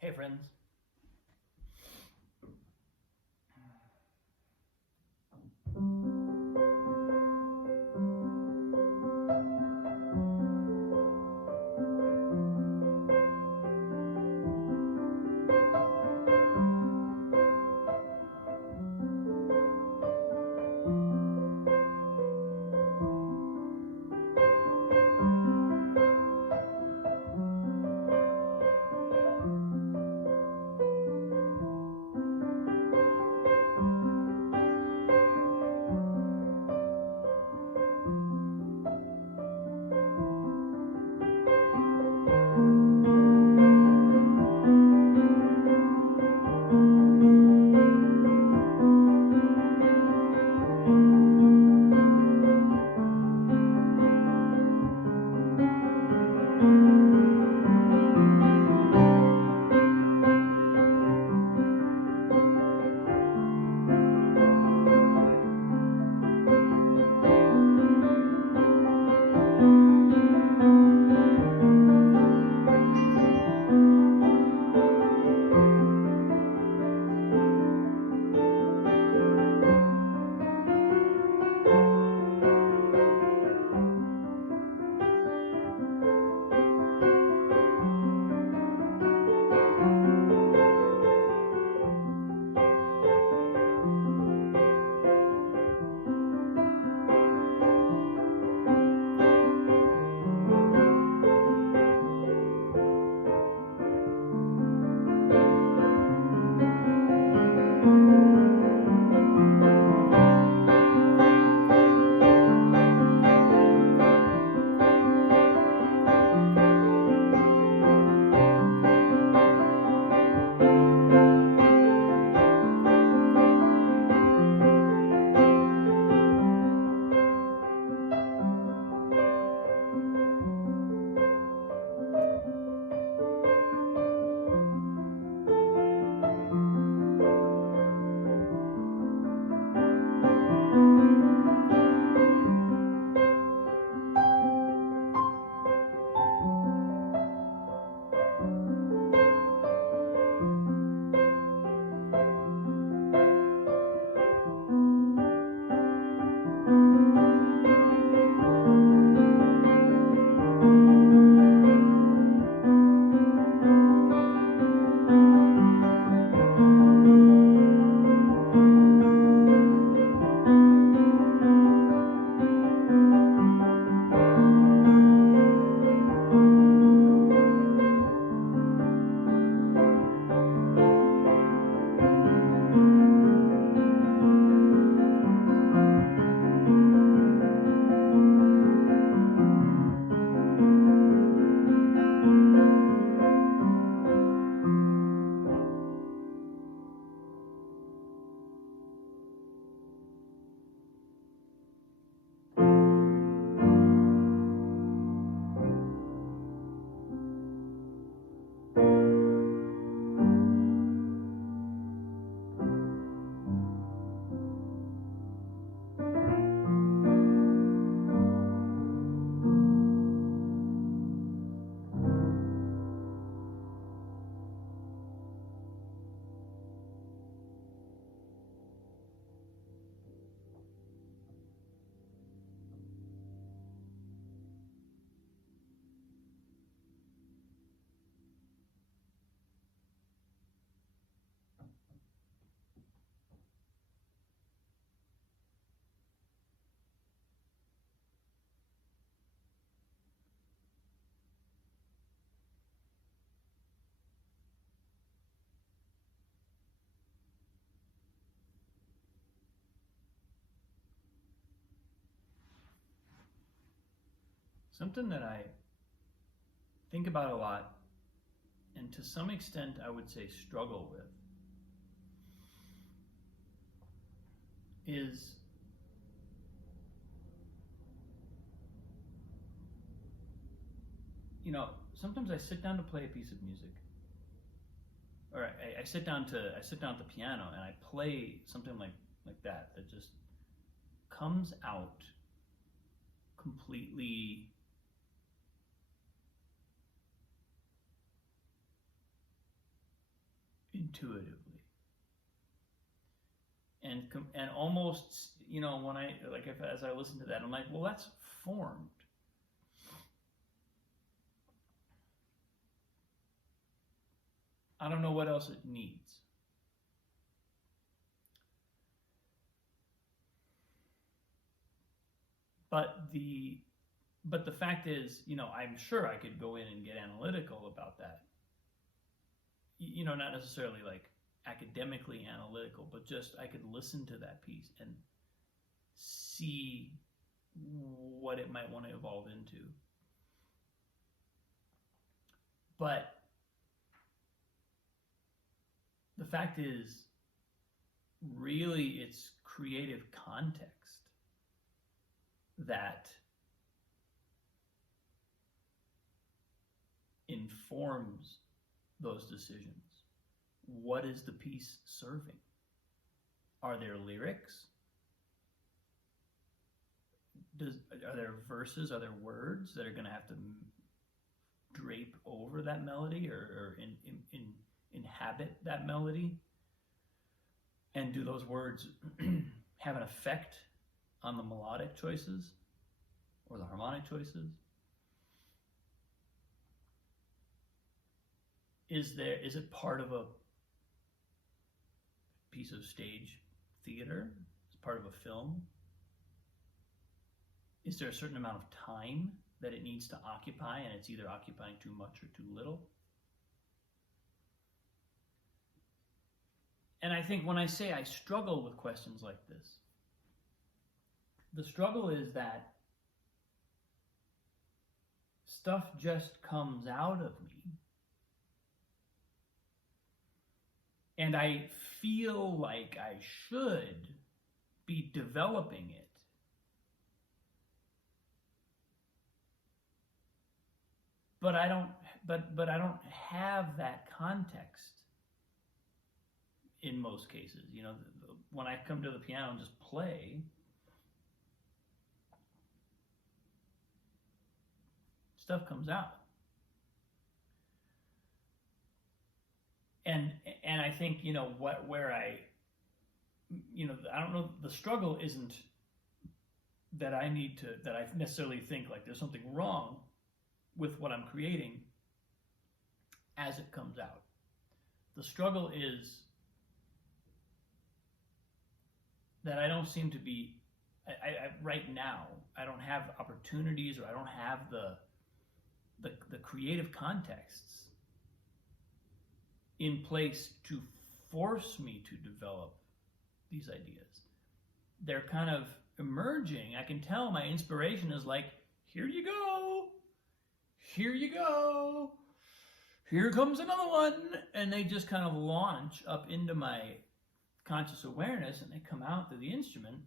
Hey friends. Something that I think about a lot, and to some extent I would say struggle with, is sometimes I sit down to play a piece of music, or I sit down at the piano and I play something like that just comes out completely intuitively. And almost, you know, when I, like, as I listen to that, I'm like, well, that's formed. I don't know what else it needs. But the fact is, you know, I'm sure I could go in and get analytical about that. You know, not necessarily like academically analytical, but just I could listen to that piece and see what it might want to evolve into. But the fact is, really, it's creative context that informs those decisions. What is the piece serving? Are there lyrics? Are there verses? Are there words that are going to have to drape over that melody or inhabit that melody? And do those words have an effect on the melodic choices or the harmonic choices? Is it part of a piece of stage theater? Is it part of a film? Is there a certain amount of time that it needs to occupy, and it's either occupying too much or too little? And I think when I say I struggle with questions like this, the struggle is that stuff just comes out of me, and I feel like I should be developing it. But I don't have that context in most cases. You know, when I come to the piano and just play, stuff comes out. And I think, you know, I don't know, the struggle isn't that I necessarily think like there's something wrong with what I'm creating as it comes out. The struggle is that I don't seem to be, right now, I don't have opportunities, or I don't have the creative contexts in place to force me to develop these ideas. They're kind of emerging. I can tell my inspiration is like, here you go. Here you go. Here comes another one. And they just kind of launch up into my conscious awareness, and they come out through the instrument.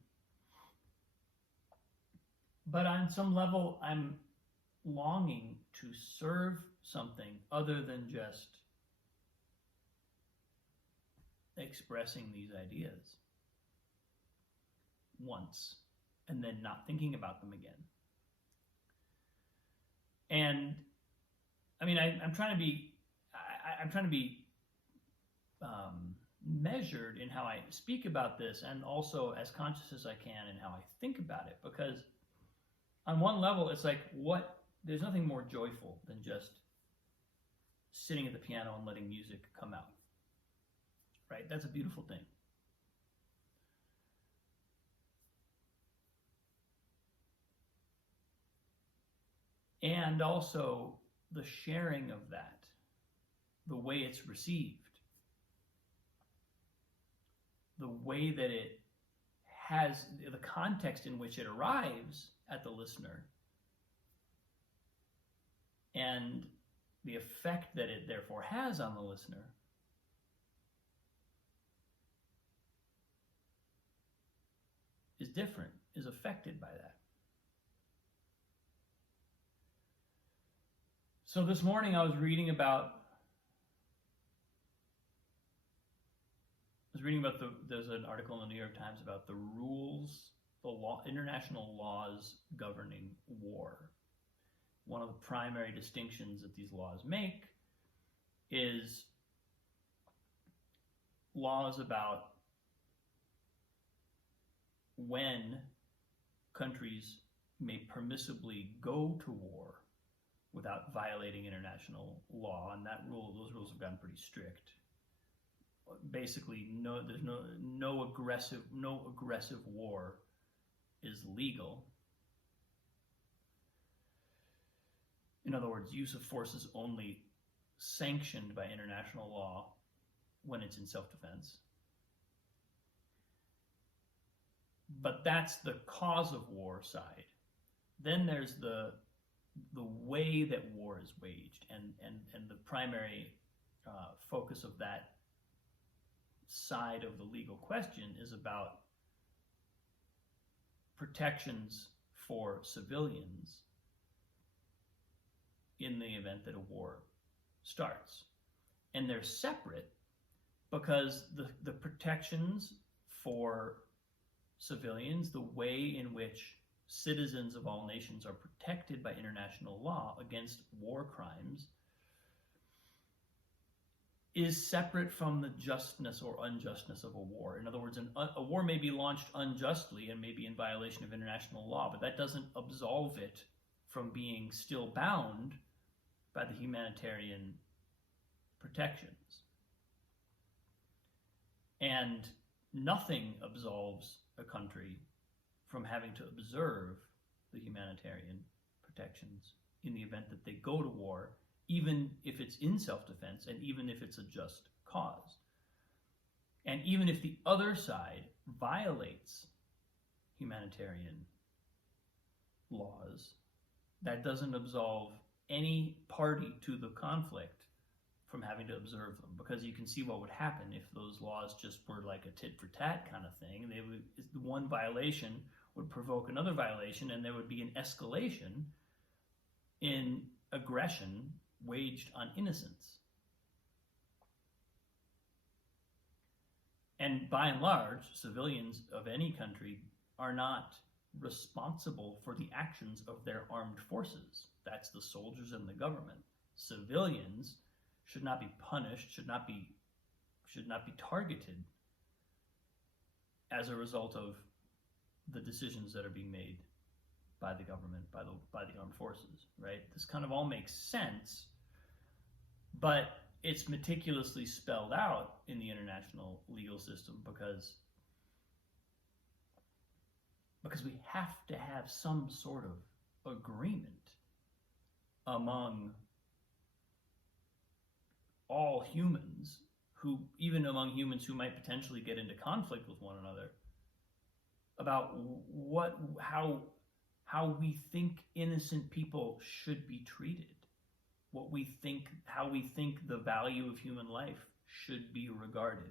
But on some level, I'm longing to serve something other than just expressing these ideas once and then not thinking about them again. And I mean, I'm trying to be measured in how I speak about this, and also as conscious as I can in how I think about it, because on one level, it's like, there's nothing more joyful than just sitting at the piano and letting music come out, right? That's a beautiful thing. And also the sharing of that, the way it's received, the way that it has, the context in which it arrives at the listener, and the effect that it therefore has on the listener, is different, is affected by that. So this morning I was reading about there's an article in the New York Times about the rules, international laws governing war. One of the primary distinctions that these laws make is laws about when countries may permissibly go to war without violating international law, and those rules have gotten pretty strict. Basically, there's no aggressive war is legal. In other words, use of force is only sanctioned by international law when it's in self-defense. But that's the cause of war side. Then there's the way that war is waged, and the primary focus of that side of the legal question is about protections for civilians in the event that a war starts. And they're separate because the protections for civilians, the way in which citizens of all nations are protected by international law against war crimes, is separate from the justness or unjustness of a war. In other words, a war may be launched unjustly and may be in violation of international law, but that doesn't absolve it from being still bound by the humanitarian protections. And nothing absolves a country from having to observe the humanitarian protections in the event that they go to war, even if it's in self-defense and even if it's a just cause. And even if the other side violates humanitarian laws, that doesn't absolve any party to the conflict from having to observe them, because you can see what would happen if those laws just were like a tit-for-tat kind of thing. One violation would provoke another violation, and there would be an escalation in aggression waged on innocents. And by and large, civilians of any country are not responsible for the actions of their armed forces. That's the soldiers and the government. Civilians should not be punished, should not be targeted as a result of the decisions that are being made by the government, by the armed forces, right? This kind of all makes sense, but it's meticulously spelled out in the international legal system because we have to have some sort of agreement among all humans, even among humans who might potentially get into conflict with one another, about how we think innocent people should be treated, how we think the value of human life should be regarded.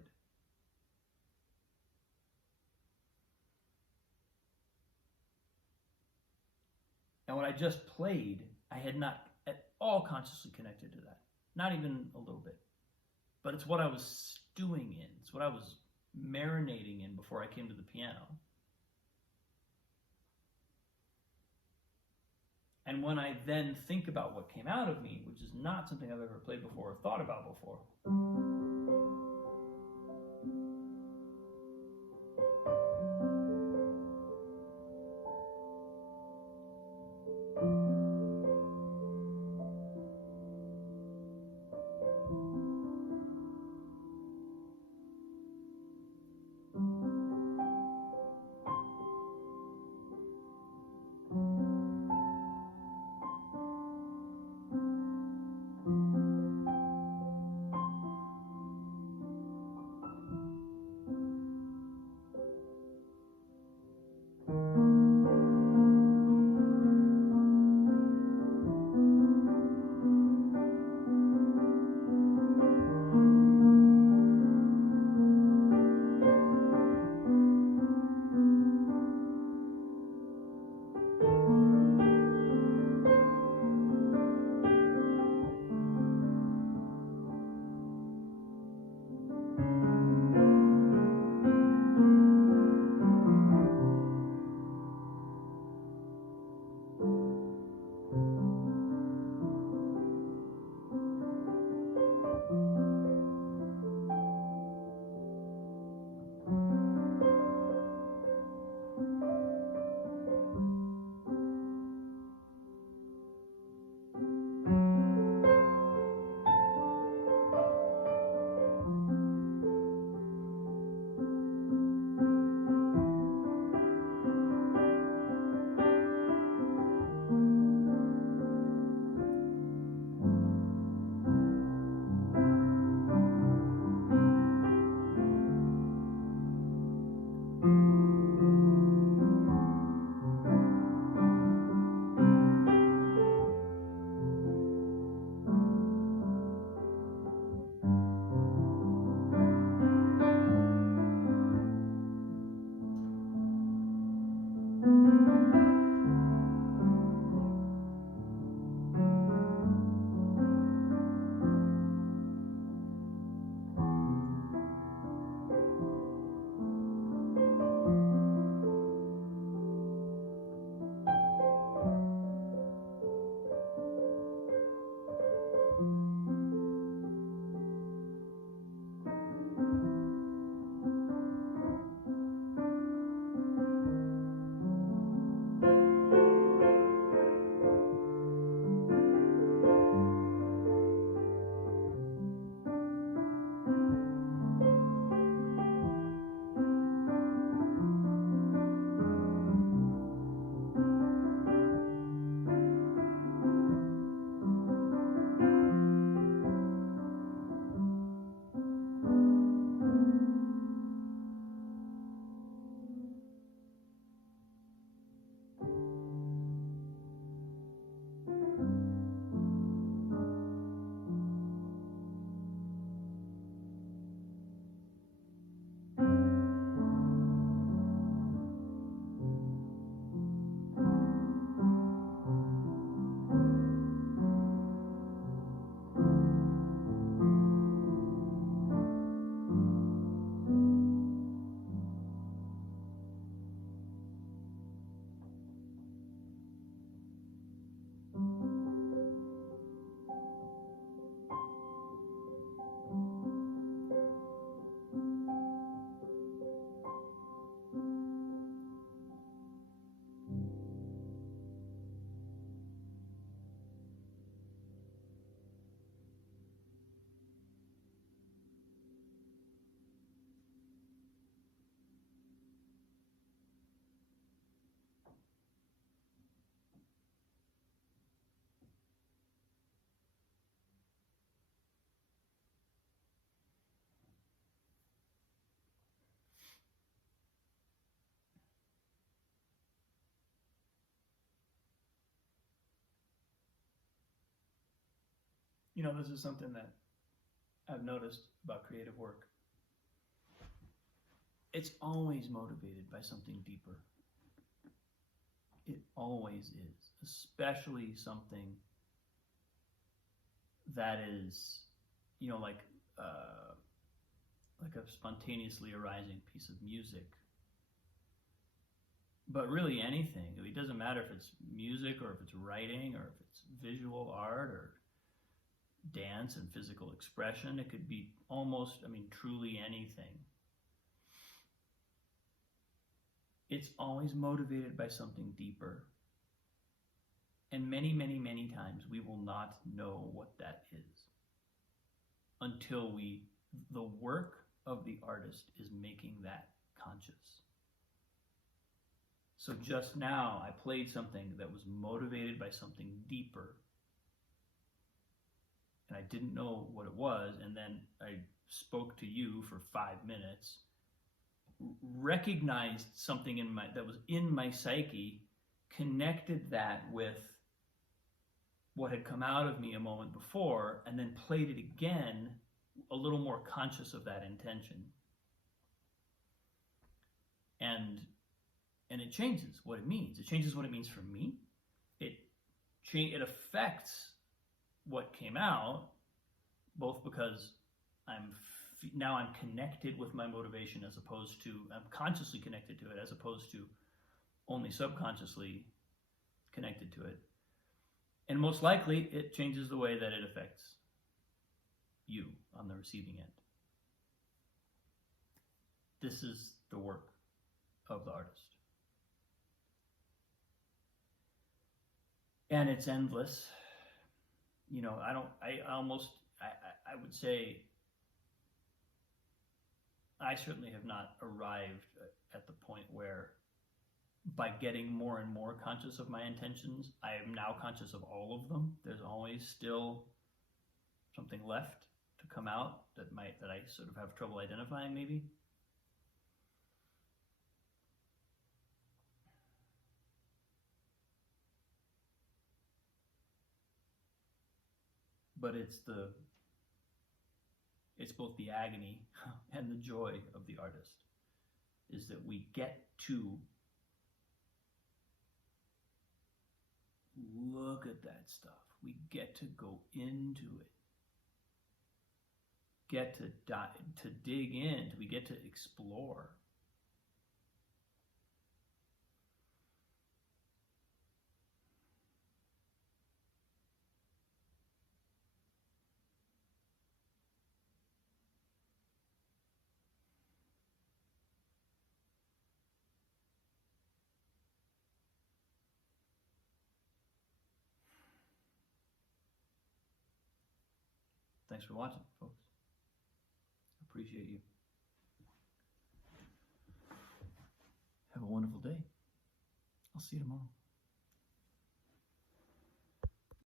And what I just played, I had not at all consciously connected to that. Not even a little bit. But it's what I was stewing in. It's what I was marinating in before I came to the piano. And when I then think about what came out of me, which is not something I've ever played before or thought about before, This is something that I've noticed about creative work. It's always motivated by something deeper. It always is, especially something that is, like a spontaneously arising piece of music. But really anything. It doesn't matter if it's music or if it's writing or if it's visual art or dance and physical expression. It could be truly anything. It's always motivated by something deeper. And many, many, many times we will not know what that is until the work of the artist is making that conscious. So just now I played something that was motivated by something deeper, and I didn't know what it was, and then I spoke to you for 5 minutes, recognized something that was in my psyche, connected that with what had come out of me a moment before, and then played it again, a little more conscious of that intention. And it changes what it means. It changes what it means for me. It affects what came out, both because I'm connected with my motivation as opposed to, I'm consciously connected to it as opposed to only subconsciously connected to it. And most likely it changes the way that it affects you on the receiving end. This is the work of the artist. And it's endless. I would say I certainly have not arrived at the point where by getting more and more conscious of my intentions, I am now conscious of all of them. There's always still something left to come out that I sort of have trouble identifying maybe. But it's both the agony and the joy of the artist, is that we get to look at that stuff. We get to go into it, get to dig in, we get to explore. Thanks for watching, folks. Appreciate you. Have a wonderful day. I'll see you tomorrow.